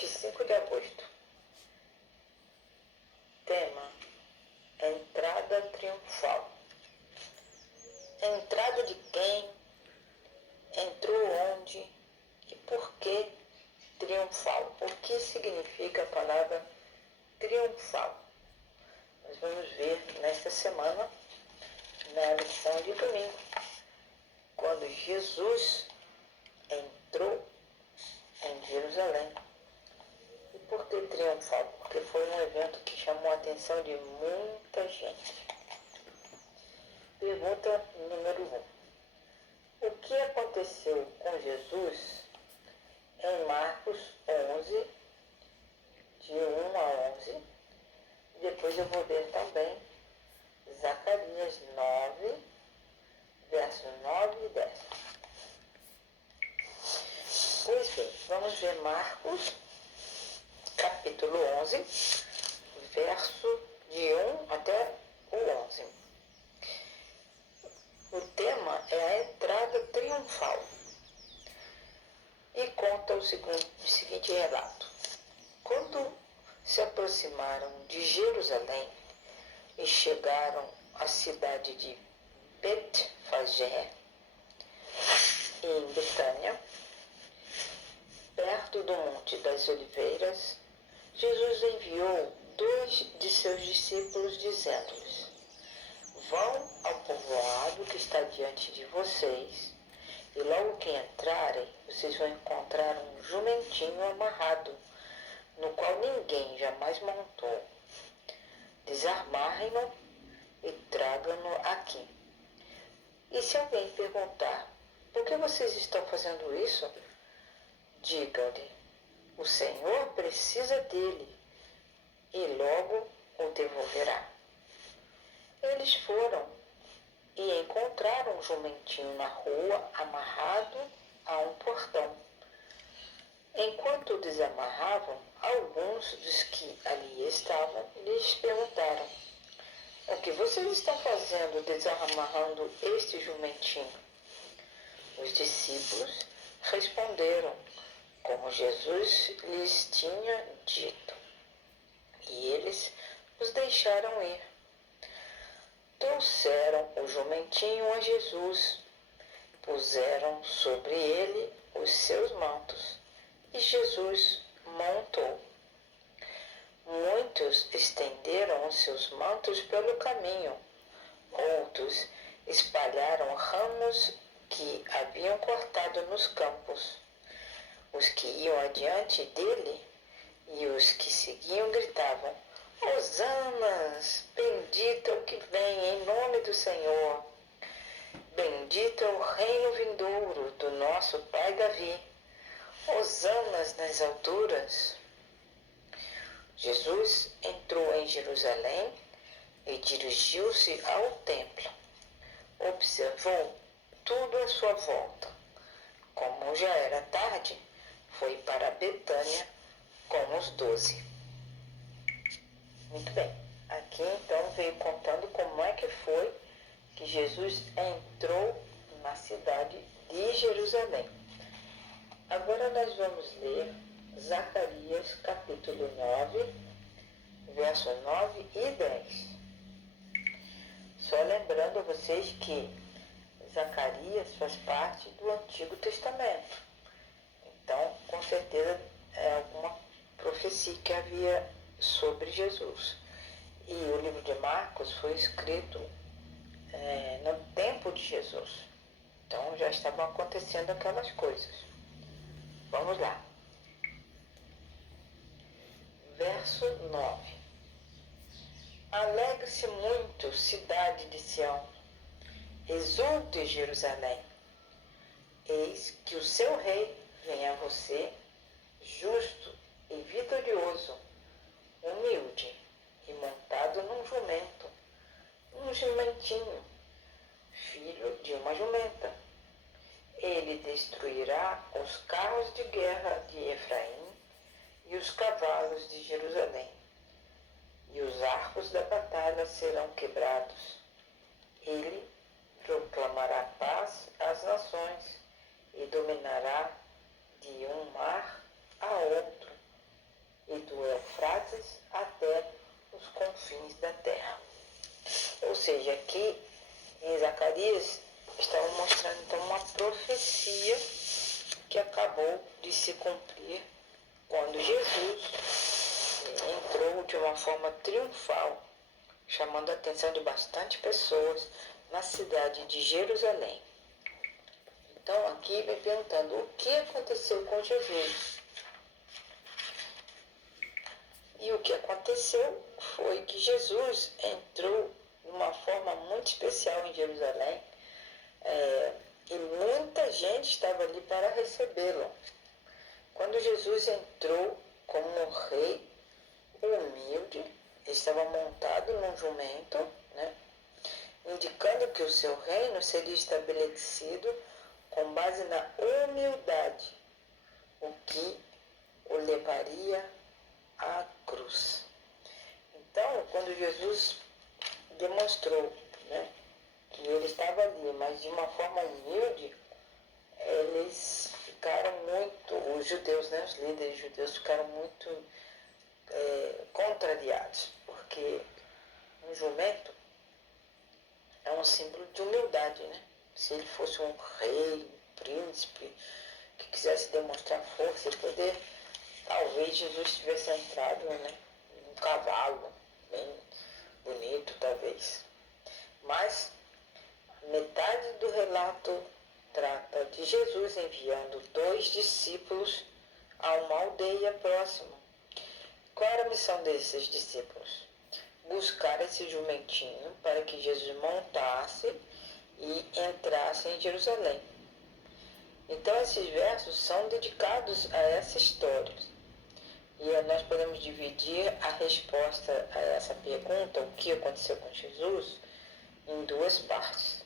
25 de agosto. Tema: entrada triunfal. Entrada de quem? Entrou onde? E por que triunfal? O que significa a palavra triunfal? Nós vamos ver nesta semana, na lição de domingo, quando Jesus entrou em Jerusalém. E por que triunfal? Porque foi um evento que chamou a atenção de muita gente. Pergunta número 1. O que aconteceu com Jesus em Marcos 11, de 1 a 11? Depois eu vou ver também Zacarias 9, versos 9 e 10. Pois bem, vamos ver Marcos, capítulo 11, verso de 1 até o 11. O tema é a entrada triunfal. E conta o seguinte relato. Quando se aproximaram de Jerusalém e chegaram à cidade de Betfagé, em Betânia, perto do Monte das Oliveiras, Jesus enviou 2 de seus discípulos, dizendo-lhes: vão ao povoado que está diante de vocês, e logo que entrarem, vocês vão encontrar um jumentinho amarrado, no qual ninguém jamais montou. Desamarrem-no e tragam-no aqui. E se alguém perguntar: por que vocês estão fazendo isso? Digam-lhe: o Senhor precisa dele e logo o devolverá. Eles foram e encontraram um jumentinho na rua, amarrado a um portão. Enquanto o desamarravam, alguns dos que ali estavam lhes perguntaram: o que vocês estão fazendo desamarrando este jumentinho? Os discípulos responderam como Jesus lhes tinha dito, e eles os deixaram ir. Trouxeram o jumentinho a Jesus, puseram sobre ele os seus mantos, e Jesus montou. Muitos estenderam os seus mantos pelo caminho, outros espalharam ramos que haviam cortado nos campos. Os que iam adiante dele e os que seguiam gritavam: Hosanas! Bendito é o que vem em nome do Senhor! Bendito é o reino vindouro do nosso pai Davi! Hosanas nas alturas! Jesus entrou em Jerusalém e dirigiu-se ao templo. Observou tudo à sua volta. Como já era tarde, foi para Betânia com os 12. Muito bem. Aqui então veio contando como é que foi que Jesus entrou na cidade de Jerusalém. Agora nós vamos ler Zacarias capítulo 9, versos 9 e 10. Só lembrando a vocês que Zacarias faz parte do Antigo Testamento. Então, com certeza, é alguma profecia que havia sobre Jesus. E o livro de Marcos foi escrito no tempo de Jesus. Então, já estavam acontecendo aquelas coisas. Vamos lá. Verso 9. Alegre-se muito, cidade de Sião. Exulte, Jerusalém. Eis que o seu rei vem a você, justo e vitorioso, humilde e montado num jumento, um jumentinho, filho de uma jumenta. Ele destruirá os carros de guerra de Efraim e os cavalos de Jerusalém, e os arcos da batalha serão quebrados. Ele proclamará paz às nações e dominará de um mar a outro Zacarias estavam mostrando então uma profecia que acabou de se cumprir quando Jesus entrou de uma forma triunfal, chamando a atenção de bastante pessoas na cidade de Jerusalém. Então aqui vem perguntando o que aconteceu com Jesus. E o que aconteceu foi que Jesus entrou de uma forma muito especial em Jerusalém, e muita gente estava ali para recebê-lo. Quando Jesus entrou como um rei humilde, ele estava montado num jumento, né, indicando que o seu reino seria estabelecido com base na humildade, o que o levaria à cruz. Então, quando Jesus demonstrou, né, que ele estava ali, mas de uma forma humilde, eles ficaram muito, os judeus, né, os líderes judeus ficaram muito contrariados, porque um jumento é um símbolo de humildade, né? Se ele fosse um rei, um príncipe, que quisesse demonstrar força e poder, talvez Jesus tivesse entrado, né, em um cavalo, bem bonito, talvez. Mas metade do relato trata de Jesus enviando 2 discípulos a uma aldeia próxima. Qual era a missão desses discípulos? Buscar esse jumentinho para que Jesus montasse e entrasse em Jerusalém. Então esses versos são dedicados a essa história. E nós podemos dividir a resposta a essa pergunta, o que aconteceu com Jesus, em 2 partes.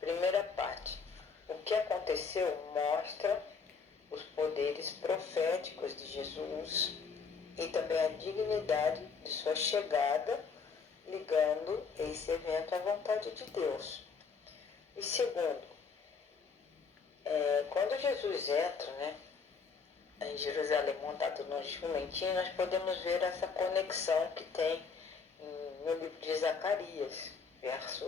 Primeira parte, o que aconteceu mostra os poderes proféticos de Jesus e também a dignidade de sua chegada, ligando esse evento à vontade de Deus. E segundo, quando Jesus entra, né, em Jerusalém montado no jumentinho, nós podemos ver essa conexão que tem no livro de Zacarias, verso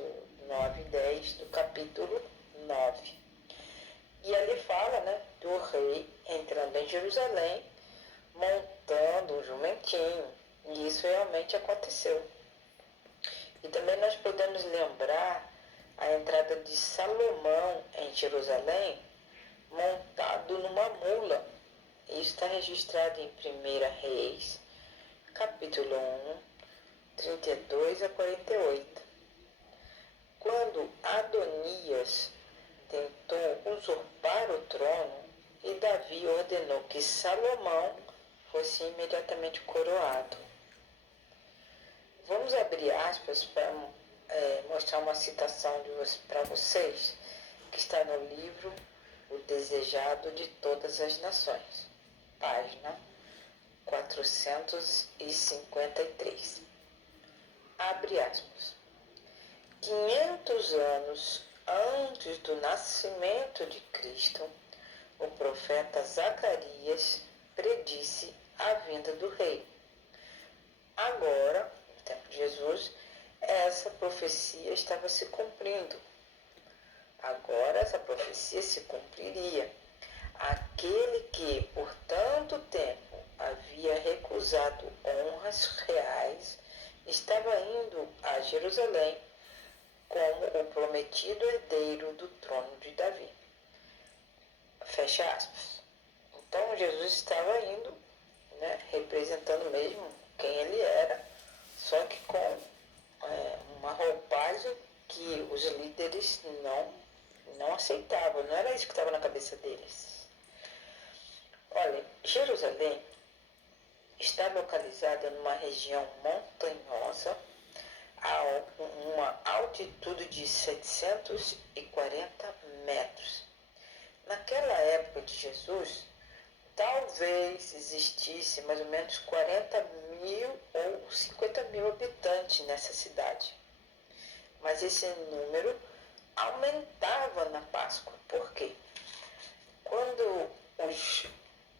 9 e 10 do capítulo 9. E ali fala, né, do rei entrando em Jerusalém, montando um jumentinho, e isso realmente aconteceu. E também nós podemos lembrar a entrada de Salomão em Jerusalém, montado numa mula. Isso está registrado em 1 Reis, capítulo 1, 32 a 48. Quando Adonias tentou usurpar o trono, e Davi ordenou que Salomão fosse imediatamente coroado. Vamos abrir aspas para mostrar uma citação para vocês, que está no livro O Desejado de Todas as Nações, página 453. Abre aspas. 500 anos antes do nascimento de Cristo, o profeta Zacarias predisse a vinda do rei. Agora, no tempo de Jesus, essa profecia estava se cumprindo. Agora essa profecia se cumpriria. Aquele que, por tanto tempo, havia recusado honras reais, estava indo a Jerusalém como o prometido herdeiro do trono de Davi. Fecha aspas. Então Jesus estava indo, né, representando mesmo quem ele era, só que com uma roupagem que os líderes não aceitavam, não era isso que estava na cabeça deles. Olha, Jerusalém está localizada numa região montanhosa, a uma altitude de 740 metros. Naquela época de Jesus, talvez existisse mais ou menos 40 mil ou 50 mil habitantes nessa cidade. Mas esse número aumentava na Páscoa. Por quê? Quando os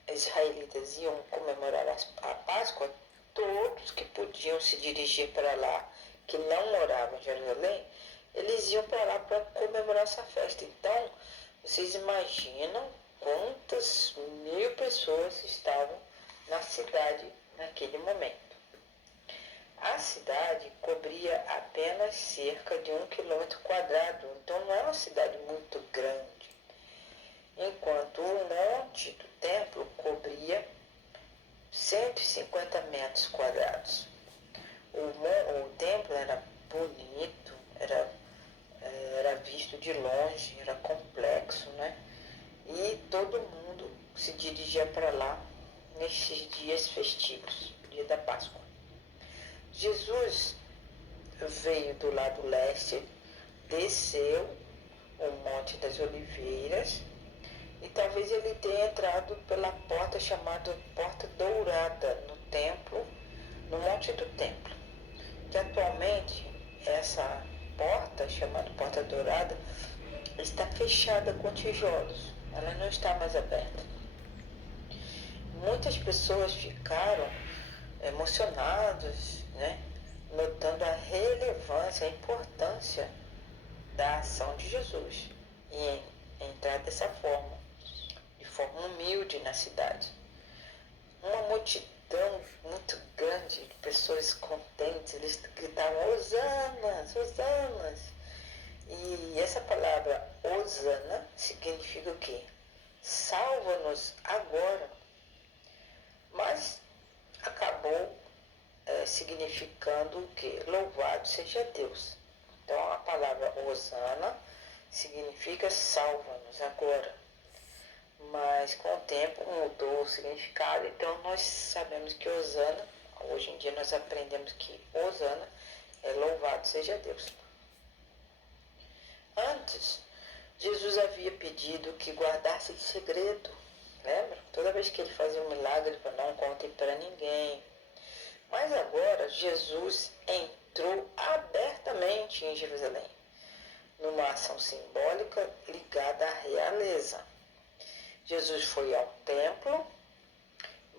israelitas iam comemorar a Páscoa, todos que podiam se dirigir para lá, que não moravam em Jerusalém, eles iam para lá para comemorar essa festa. Então, vocês imaginam quantas mil pessoas estavam na cidade naquele momento. A cidade cobria apenas cerca de 1 quilômetro quadrado, então não era uma cidade muito grande, enquanto o monte do templo cobria 150 metros quadrados. O templo era bonito, era visto de longe, era complexo, né? E todo mundo se dirigia para lá nesses dias festivos, dia da Páscoa. Jesus veio do lado leste, desceu o Monte das Oliveiras e talvez ele tenha entrado pela porta chamada Porta Dourada no templo, no Monte do Templo, que atualmente essa porta, chamada Porta Dourada, está fechada com tijolos, ela não está mais aberta. Muitas pessoas ficaram emocionadas, né, notando a relevância, a importância da ação de Jesus em entrar dessa forma, de forma humilde na cidade. Uma multidão muito grande de pessoas contentes, eles gritavam Hosanas, Hosanas. E essa palavra Hosana significa o quê? Salva-nos agora. Mas acabou significando o quê? Louvado seja Deus. Então a palavra Hosana significa salva-nos agora. Mas com o tempo mudou o significado, então nós sabemos que Hosana, hoje em dia nós aprendemos que Hosana é louvado seja Deus. Antes, Jesus havia pedido que guardasse em segredo. Lembra? Toda vez que ele fazia um milagre, ele falou, não contem para ninguém. Mas agora Jesus entrou abertamente em Jerusalém, numa ação simbólica ligada à realeza. Jesus foi ao templo,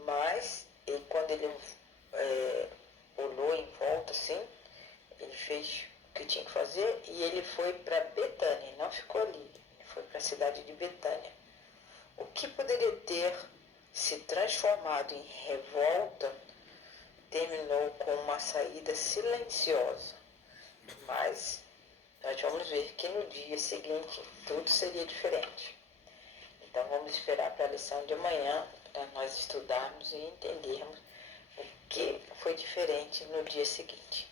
mas quando ele olhou em volta assim, ele fez o que tinha que fazer e ele foi para Betânia, ele não ficou ali, ele foi para a cidade de Betânia. O que poderia ter se transformado em revolta terminou com uma saída silenciosa, mas nós vamos ver que no dia seguinte tudo seria diferente. Então vamos esperar para a lição de amanhã, para nós estudarmos e entendermos o que foi diferente no dia seguinte.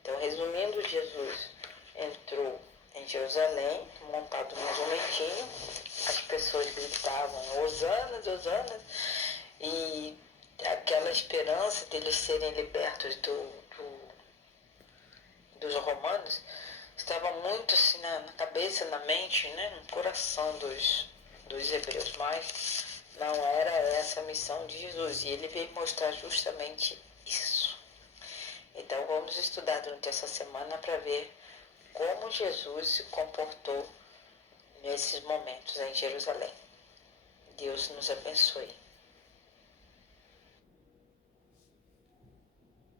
Então, resumindo, Jesus entrou em Jerusalém, montado num jumentinho, as pessoas gritavam Hosanas, Hosanas, e aquela esperança deles serem libertos dos romanos estava muito assim na cabeça, na mente, né, no coração dos hebreus, mas não era essa a missão de Jesus e ele veio mostrar justamente isso. Então vamos estudar durante essa semana para ver como Jesus se comportou nesses momentos em Jerusalém. Deus nos abençoe.